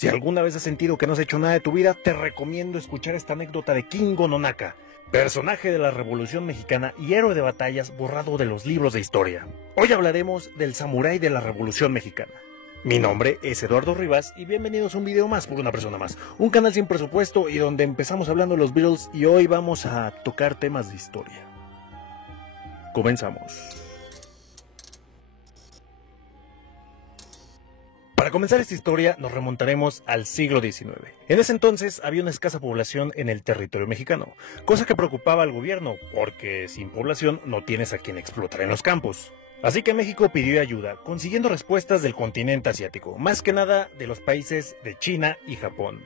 Si alguna vez has sentido que no has hecho nada de tu vida, te recomiendo escuchar esta anécdota de Kingo no Naka, personaje de la Revolución Mexicana y héroe de batallas borrado de los libros de historia. Hoy hablaremos del samurái de la Revolución Mexicana. Mi nombre es Eduardo Rivas y bienvenidos a un video más por una persona más. Un canal sin presupuesto y donde empezamos hablando de los Beatles y hoy vamos a tocar temas de historia. Comenzamos. Para comenzar esta historia nos remontaremos al siglo XIX. En ese entonces había una escasa población en el territorio mexicano, cosa que preocupaba al gobierno, porque sin población no tienes a quien explotar en los campos. Así que México pidió ayuda, consiguiendo respuestas del continente asiático, más que nada de los países de China y Japón.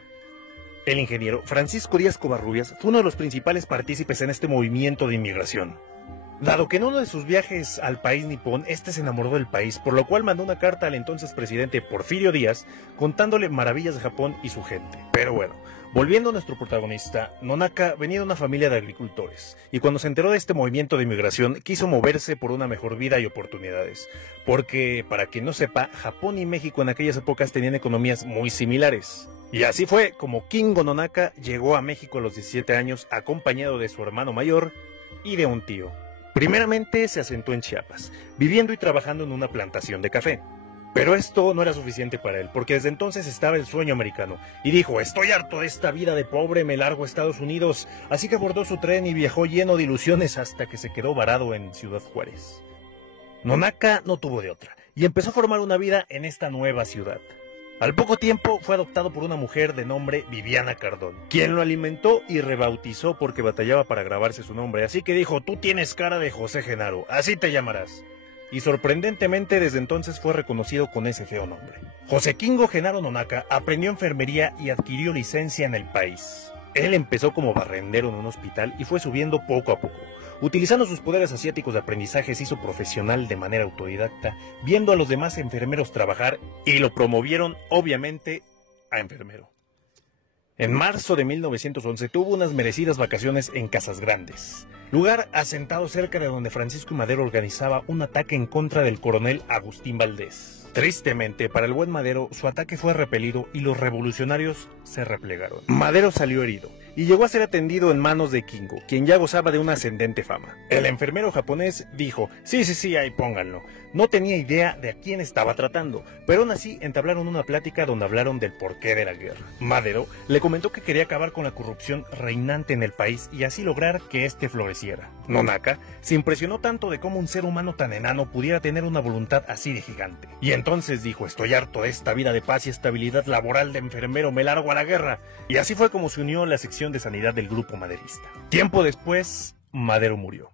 El ingeniero Francisco Díaz Covarrubias fue uno de los principales partícipes en este movimiento de inmigración. Dado que en uno de sus viajes al país nipón, este se enamoró del país, por lo cual mandó una carta al entonces presidente Porfirio Díaz, contándole maravillas de Japón y su gente. Pero bueno, volviendo a nuestro protagonista, Nonaka venía de una familia de agricultores, y cuando se enteró de este movimiento de inmigración, quiso moverse por una mejor vida y oportunidades. Porque, para quien no sepa, Japón y México en aquellas épocas tenían economías muy similares. Y así fue como Kingo no Naka llegó a México a los 17 años, acompañado de su hermano mayor y de un tío. Primeramente se asentó en Chiapas, viviendo y trabajando en una plantación de café. Pero esto no era suficiente para él, porque desde entonces estaba el sueño americano, y dijo: estoy harto de esta vida de pobre, me largo a Estados Unidos. Así que abordó su tren y viajó lleno de ilusiones hasta que se quedó varado en Ciudad Juárez. Nonaka no tuvo de otra, y empezó a formar una vida en esta nueva ciudad. Al poco tiempo fue adoptado por una mujer de nombre Viviana Cardón, quien lo alimentó y rebautizó porque batallaba para grabarse su nombre, así que dijo: tú tienes cara de José Genaro, así te llamarás. Y sorprendentemente desde entonces fue reconocido con ese feo nombre. José Kingo Genaro Nonaka aprendió enfermería y adquirió licencia en el país. Él empezó como barrendero en un hospital y fue subiendo poco a poco. Utilizando sus poderes asiáticos de aprendizaje se hizo profesional de manera autodidacta, viendo a los demás enfermeros trabajar y lo promovieron obviamente a enfermero. En marzo de 1911 tuvo unas merecidas vacaciones en Casas Grandes, lugar asentado cerca de donde Francisco I. Madero organizaba un ataque en contra del coronel Agustín Valdés. Tristemente, para el buen Madero, su ataque fue repelido y los revolucionarios se replegaron. Madero salió herido y llegó a ser atendido en manos de Kingo, quien ya gozaba de una ascendente fama. El enfermero japonés dijo: sí, ahí pónganlo. No tenía idea de a quién estaba tratando, pero aún así entablaron una plática donde hablaron del porqué de la guerra. Madero le comentó que quería acabar con la corrupción reinante en el país y así lograr que éste floreciera. Nonaka se impresionó tanto de cómo un ser humano tan enano pudiera tener una voluntad así de gigante. Y entonces dijo: estoy harto de esta vida de paz y estabilidad laboral de enfermero, me largo a la guerra. Y así fue como se unió a la sección de sanidad del grupo maderista. Tiempo después, Madero murió.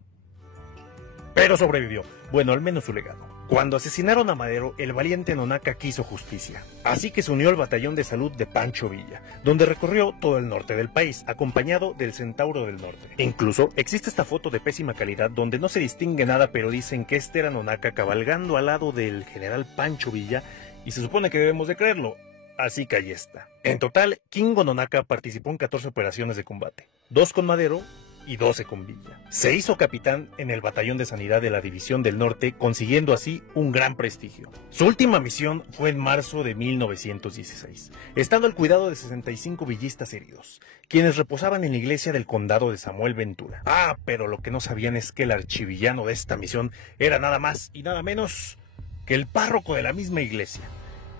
Pero sobrevivió, bueno, al menos su legado. Cuando asesinaron a Madero, el valiente Nonaka quiso justicia. Así que se unió al batallón de salud de Pancho Villa, donde recorrió todo el norte del país, acompañado del Centauro del Norte. Incluso existe esta foto de pésima calidad donde no se distingue nada, pero dicen que este era Nonaka cabalgando al lado del general Pancho Villa, y se supone que debemos de creerlo. Así que ahí está. En total, Kingo Nonaka participó en 14 operaciones de combate, 2 con Madero y 12 con Villa. Se hizo capitán en el batallón de sanidad de la División del Norte, consiguiendo así un gran prestigio. Su última misión fue en marzo de 1916, estando al cuidado de 65 villistas heridos, quienes reposaban en la iglesia del condado de Samuel Ventura. Pero lo que no sabían es que el archivillano de esta misión era nada más y nada menos que el párroco de la misma iglesia,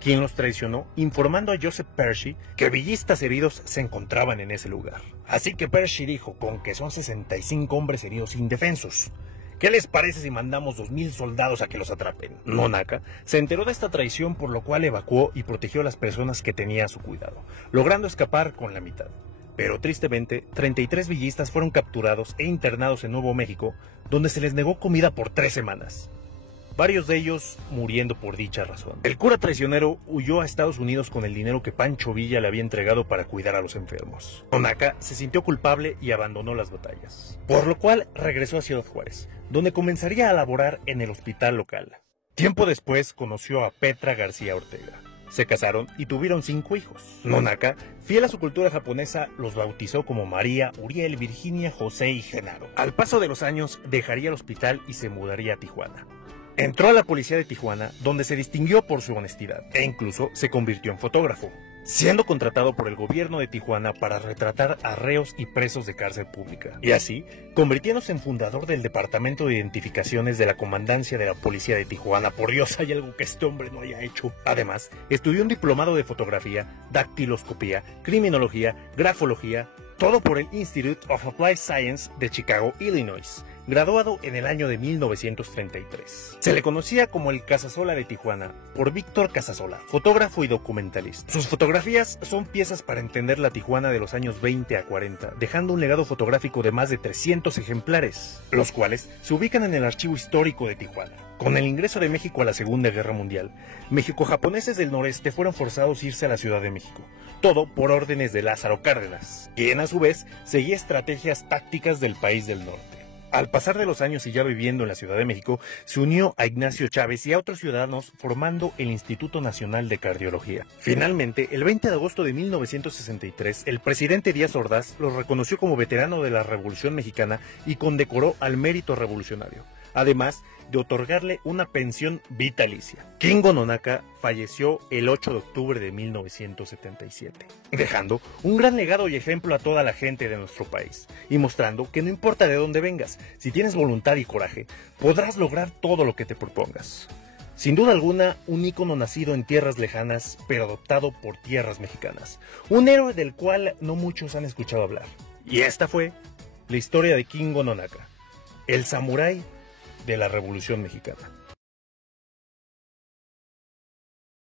quien los traicionó informando a Joseph Percy que villistas heridos se encontraban en ese lugar. Así que Percy dijo: con que son 65 hombres heridos indefensos, ¿qué les parece si mandamos 2000 soldados a que los atrapen? Nonaka se enteró de esta traición, por lo cual evacuó y protegió a las personas que tenía a su cuidado, logrando escapar con la mitad. Pero tristemente, 33 villistas fueron capturados e internados en Nuevo México, donde se les negó comida por 3 semanas. Varios de ellos muriendo por dicha razón. El cura traicionero huyó a Estados Unidos con el dinero que Pancho Villa le había entregado para cuidar a los enfermos. Nonaka se sintió culpable y abandonó las batallas, por lo cual regresó a Ciudad Juárez, donde comenzaría a laborar en el hospital local. Tiempo después conoció a Petra García Ortega. Se casaron y tuvieron 5 hijos. Nonaka, fiel a su cultura japonesa, los bautizó como María, Uriel, Virginia, José y Genaro. Al paso de los años dejaría el hospital y se mudaría a Tijuana. Entró a la policía de Tijuana, donde se distinguió por su honestidad, e incluso se convirtió en fotógrafo. siendo contratado por el gobierno de Tijuana para retratar a reos y presos de cárcel pública, y así convirtiéndose en fundador del Departamento de Identificaciones de la Comandancia de la Policía de Tijuana. Por Dios, hay algo que este hombre no haya hecho. Además, estudió un diplomado de fotografía, dactiloscopía, criminología, grafología, todo por el Institute of Applied Science de Chicago, Illinois, graduado en el año de 1933. Se le conocía como el Casasola de Tijuana por Víctor Casasola, fotógrafo y documentalista. Sus fotografías son piezas para entender la Tijuana de los años 20 a 40, dejando un legado fotográfico de más de 300 ejemplares, los cuales se ubican en el Archivo Histórico de Tijuana. Con el ingreso de México a la Segunda Guerra Mundial, mexico-japoneses del noreste fueron forzados a irse a la Ciudad de México, todo por órdenes de Lázaro Cárdenas, quien a su vez seguía estrategias tácticas del país del norte. Al pasar de los años y ya viviendo en la Ciudad de México, se unió a Ignacio Chávez y a otros ciudadanos formando el Instituto Nacional de Cardiología. Finalmente, el 20 de agosto de 1963, el presidente Díaz Ordaz lo reconoció como veterano de la Revolución Mexicana y condecoró al mérito revolucionario, además de otorgarle una pensión vitalicia. Kingo Nonaka falleció el 8 de octubre de 1977, dejando un gran legado y ejemplo a toda la gente de nuestro país, y mostrando que no importa de dónde vengas, si tienes voluntad y coraje, podrás lograr todo lo que te propongas. Sin duda alguna, un ícono nacido en tierras lejanas, pero adoptado por tierras mexicanas. Un héroe del cual no muchos han escuchado hablar. Y esta fue la historia de Kingo Nonaka, el samurái de la Revolución Mexicana.